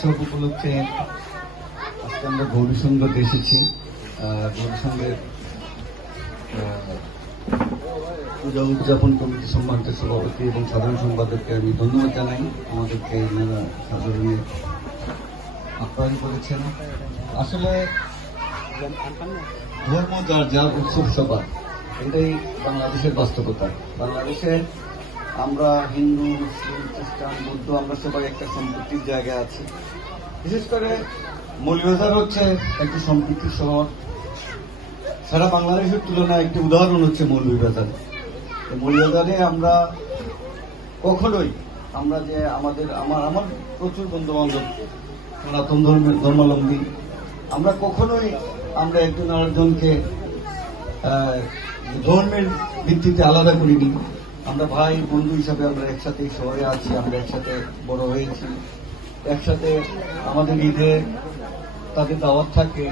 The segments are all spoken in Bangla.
উৎসব উপলক্ষে আজকে আমরা গৌরীসংঘতে এসেছি। গৌরীসংঘের পূজা উদযাপন কমিটি সম্মানিত সভাপতি এবং সাধারণ সম্পাদককে আমি ধন্যবাদ জানাই। আমাদেরকে এনারা সাধারণে আপ্যায়ন করেছেন। আসলে ধর্ম যার যার উৎসব সবার, এটাই বাংলাদেশের বাস্তবতা। বাংলাদেশে আমরা হিন্দু, মুসলিম, খ্রিস্টান, বৌদ্ধ, আমরা সবাই একটা সম্পত্তির জায়গায় আছি। বিশেষ করে মৌলভীবাজার হচ্ছে একটি সম্পৃক্তির শহর। সারা বাংলাদেশের তুলনায় একটি উদাহরণ হচ্ছে মৌলভীবাজার। মৌলভীবাজারে আমরা কখনোই আমরা যে আমার প্রচুর বন্ধু বান্ধব সনাতন ধর্মাবলম্বী, আমরা কখনোই আমরা একজন আরেকজনকে ধর্মের ভিত্তিতে আলাদা করিনি। আমরা ভাই বন্ধু হিসাবে আমরা একসাথে শহরে আছি, আমরা একসাথে বড় হয়েছি, একসাথে আমাদের ঈদে তাদের দাওয়াত থাকে,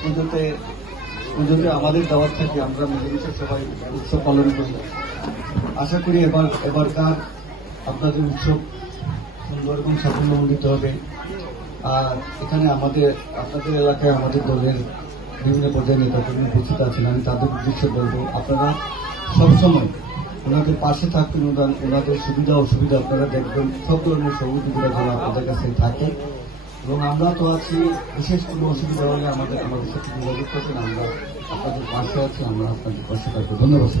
পুজোতে আমাদের দাওয়াত থাকে, আমরা মিলেমিশে সবাই উৎসব পালন করি। আশা করি এবারকার আপনাদের উৎসব সুন্দর এবং সাফল্যমণ্ডিত হবে। আর এখানে আপনাদের এলাকায় আমাদের দলের বিভিন্ন পর্যায়ে নেতাকর্মী উপস্থিত আছেন। আমি তাদের উদ্দেশ্যে বলবো, আপনারা সবসময় ওনাদের পাশে থাকবেন, ওনাদের সুবিধা অসুবিধা আপনারা দেখবেন, সব ধরনের সহযোগিতা যেন আপনাদের কাছে থাকে। এবং আমরা তো আছি, বিশেষ কোনো অসুবিধা হলে আমাদের সাথে যোগাযোগ করবেন। আমরা আপনাদের পাশে আছি, আমরা আপনাদের পাশে থাকবো। ধন্যবাদ।